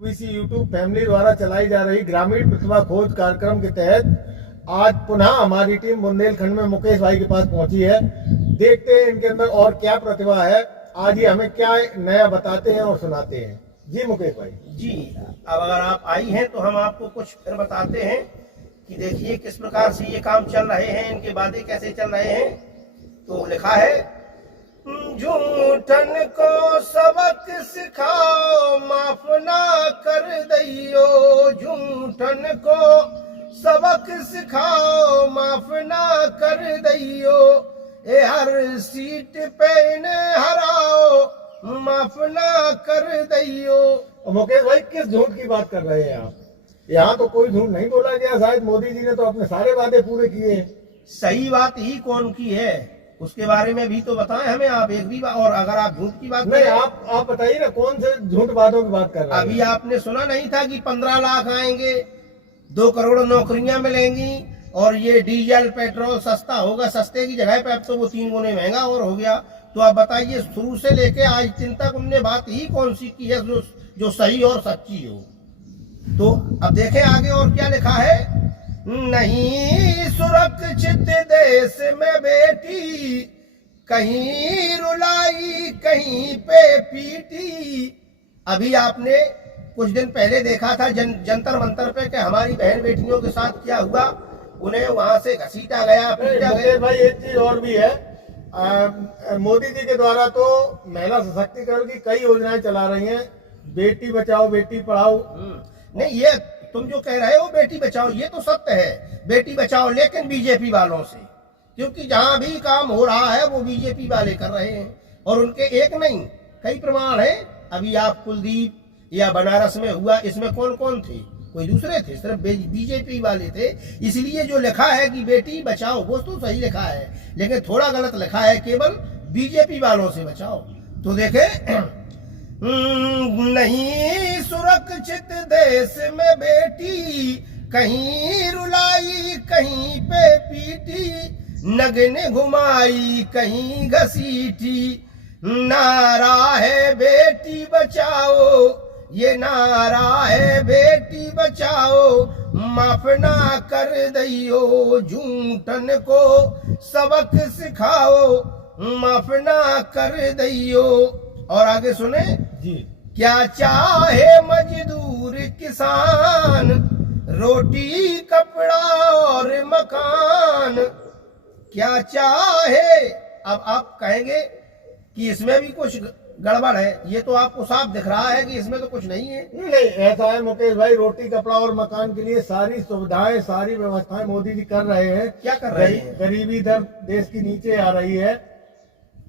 OBC YouTube family द्वारा चलाई जा रही ग्रामीण प्रतिभा खोज कार्यक्रम के तहत आज पुनः हमारी टीम बुंदेलखंड में मुकेश भाई के पास पहुंची है। देखते हैं इनके अंदर और क्या प्रतिभा है, आज ये हमें क्या नया बताते हैं और सुनाते हैं। जी मुकेश भाई। जी, अब अगर आप आई हैं तो हम आपको कुछ फिर बताते हैं कि देखिए किस प्रकार से ये काम चल रहे हैं, इनके वादे कैसे चल रहे हैं। तो लिखा है, झूठन को सबक सिखाओ माफ ना कर दियो, झूठन को सबक सिखाओ माफ ना कर दियो, ए हर सीट पे इन्हें हराओ माफ ना कर दियो। मुकेश भाई किस झूठ की बात कर रहे हैं आप? यहाँ तो कोई झूठ नहीं बोला गया, शायद मोदी जी ने तो अपने सारे वादे पूरे किए हैं। सही बात ही कौन की है उसके बारे में भी तो बताएं हमें आप एक भी। और अगर आप झूठ की बात नहीं, आप बताइए ना कौन से झूठ वादों की बात कर रहे हैं। अभी आपने सुना नहीं था कि 15 लाख आएंगे, 2 करोड़ नौकरियां मिलेंगी और ये डीजल पेट्रोल सस्ता होगा, सस्ते की जगह पे अब तो वो 3 गुने महंगा और हो गया। तो आप बताइए शुरू से लेके आज दिन तक उनने बात ही कौन सी की है जो सही और सच्ची हो। तो अब देखें आगे और क्या लिखा है। नहीं सुरक्षित देश में बेटी, कहीं रुलाई कहीं पे पीटी। अभी आपने कुछ दिन पहले देखा था जंतर मंतर पे कि हमारी बहन बेटियों के साथ क्या हुआ, उन्हें वहां से घसीटा गया, पीटा गया। भाई एक चीज और भी है, मोदी जी के द्वारा तो महिला सशक्तिकरण की कई योजनाएं चला रही हैं, बेटी बचाओ बेटी पढ़ाओ। नहीं, ये तुम जो कह रहे हो बेटी बचाओ ये तो सत्य है, बेटी बचाओ, लेकिन बीजेपी वालों से, क्योंकि जहां भी काम हो रहा है वो बीजेपी वाले कर रहे हैं और उनके एक नहीं कई प्रमाण है। अभी आप कुलदीप या बनारस में हुआ, इसमें कौन कौन थे? कोई दूसरे थे, सिर्फ बीजेपी वाले थे। इसलिए जो लिखा है कि बेटी बचाओ वो तो सही लिखा है, लेकिन थोड़ा गलत लिखा है, केवल बीजेपी वालों से बचाओ। तो देखे, नहीं सुरक्षित देश में बेटी, कहीं रुलाई कहीं पे पीटी, नगने घुमाई कहीं घसीटी, नारा है बेटी बचाओ, ये नारा है बेटी बचाओ, माफ ना कर दियो, झूठन को सबक सिखाओ माफ ना कर दियो। और आगे सुने जी। क्या चाहे मजदूर किसान, रोटी कपड़ा और मकान, क्या चाहे। अब आप कहेंगे कि इसमें भी कुछ गड़बड़ है, ये तो आपको साफ दिख रहा है कि इसमें तो कुछ नहीं है। नहीं, ऐसा है मुकेश भाई, रोटी कपड़ा और मकान के लिए सारी सुविधाएं सारी व्यवस्थाएं मोदी जी कर रहे हैं। क्या कर रहे हैं? गरीबी दर देश की नीचे आ रही है,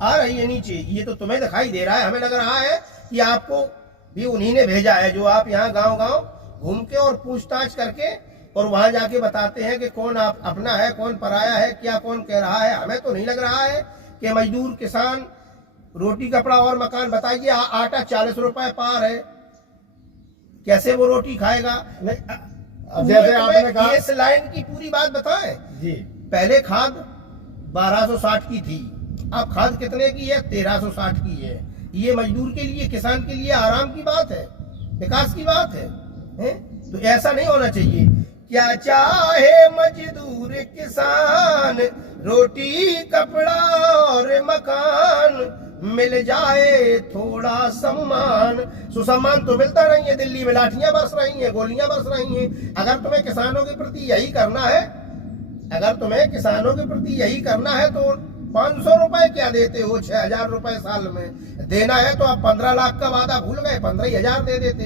आ रही है नीचे। ये तो तुम्हें दिखाई दे रहा है, हमें लग रहा है कि आपको भी उन्हीं ने भेजा है, जो आप यहाँ गांव गांव घूम के और पूछताछ करके और वहां जाके बताते हैं कि कौन आप अपना है कौन पराया है, क्या कौन कह रहा है। हमें तो नहीं लग रहा है कि मजदूर किसान रोटी कपड़ा और मकान। बताइए, आटा 40 रुपए पार है, कैसे वो रोटी खाएगा? नहीं, जैसे आपने कहा इस लाइन की पूरी बात बताएं जी। पहले खाद 1260 की थी, अब खाद कितने की है? 1360 की है। ये मजदूर के लिए किसान के लिए आराम की बात है, विकास की बात है, तो ऐसा नहीं होना चाहिए। क्या चाहे मजदूर किसान, रोटी कपड़ा और मकान, मिल जाए थोड़ा सम्मान। सुसम्मान तो मिलता नहीं है, दिल्ली में लाठियां बरस रही हैं, गोलियां बरस रही हैं। अगर तुम्हें किसानों के प्रति यही करना है, अगर तुम्हें किसानों के प्रति यही करना है तो 500 रुपए क्या देते हो? 6000 रुपए साल में देना है तो आप 15 लाख का वादा भूल गए, 15,000 दे देते।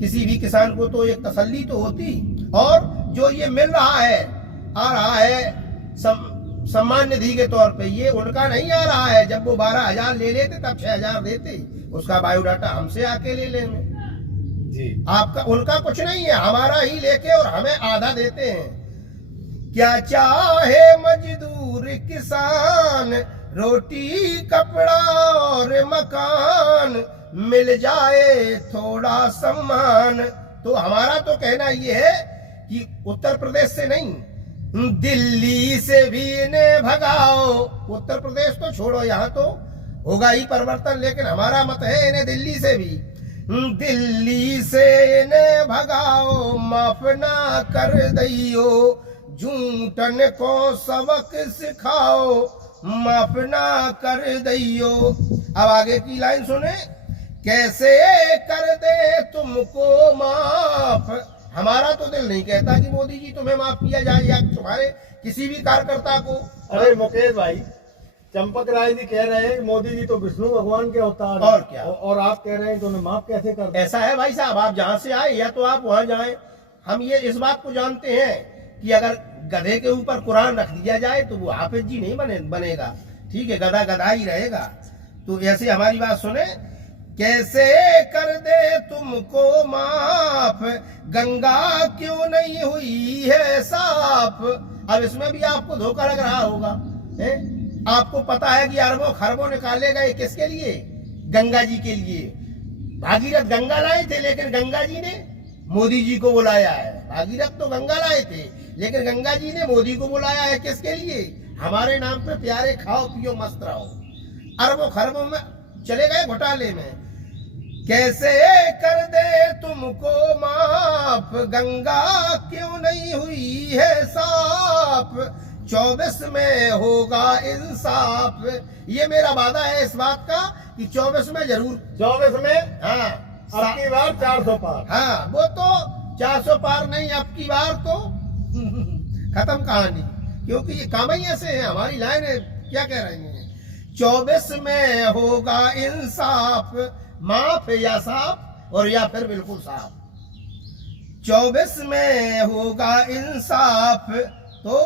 किसी भी किसान को तो एक तसल्ली तो होती। और जो ये मिल रहा है, आ रहा है सम्मान निधि के तौर पे, ये उनका नहीं आ रहा है। जब वो 12,000 ले लेते तब 6,000 देते, उसका बायोडाटा हमसे आके ले लेंगे जी। आपका उनका कुछ नहीं है, हमारा ही लेके और हमें आधा देते हैं। क्या चाहे मजदूर किसान, रोटी कपड़ा और मकान, मिल जाए थोड़ा सम्मान। तो हमारा तो कहना ये है कि उत्तर प्रदेश से नहीं, दिल्ली से भी इन्हें भगाओ। उत्तर प्रदेश तो छोड़ो, यहाँ तो होगा ही परिवर्तन, लेकिन हमारा मत है इन्हें दिल्ली से भी दिल्ली से इन्हें भगाओ, माफ ना कर दइयो, झूठन को सबक सिखाओ, माफ ना कर दइयो। अब आगे की लाइन सुने, कैसे कर दे तुमको माफ। हमारा तो दिल नहीं कहता कि मोदी जी तुम्हें माफ किया जाए या तुम्हारे किसी भी कार्यकर्ता को। अरे मुकेश भाई, चंपक राय जी कह रहे हैं मोदी जी तो विष्णु भगवान के अवतार और क्या? और आप कह रहे हैं तो उन्हें माफ कैसे कर दें? ऐसा है भाई साहब, आप जहां से आए या तो आप वहां जाएं। हम ये इस बात को जानते हैं कि अगर गधे के ऊपर कुरान रख दिया जाए तो वो हाफिज जी नहीं बनेगा, ठीक है, गधा गधा ही रहेगा। तो ऐसे हमारी बात सुने, कैसे कर दे तुमको माफ, गंगा क्यों नहीं हुई है साफ। अब इसमें भी आपको धोखा लग रहा होगा, है? आपको पता है कि अरबों खरबों निकाले गए किसके लिए? गंगा जी के लिए। भागीरथ गंगा लाए थे, लेकिन गंगा जी ने मोदी जी को बुलाया है। भागीरथ तो गंगा लाए थे, लेकिन गंगा जी ने मोदी को बुलाया है किसके लिए? हमारे नाम पे प्यारे खाओ पियो मस्त रहो। अरबों खरबों में चले गए घोटाले में। कैसे कर दे तुमको माफ, गंगा क्यों नहीं हुई है साफ, 24 में होगा इंसाफ। ये मेरा वादा है इस बात का कि 24 में जरूर, 24 में हाँ अब की बार 400 पार। हाँ, वो तो 400 पार नहीं, अब की बार तो खत्म कहानी। क्योंकि ये काम ही ऐसे है, हमारी लाइन है, क्या कह रही है? 24 में होगा इंसाफ, माफ या साफ और या फिर बिल्कुल साफ। 24 में होगा इंसाफ,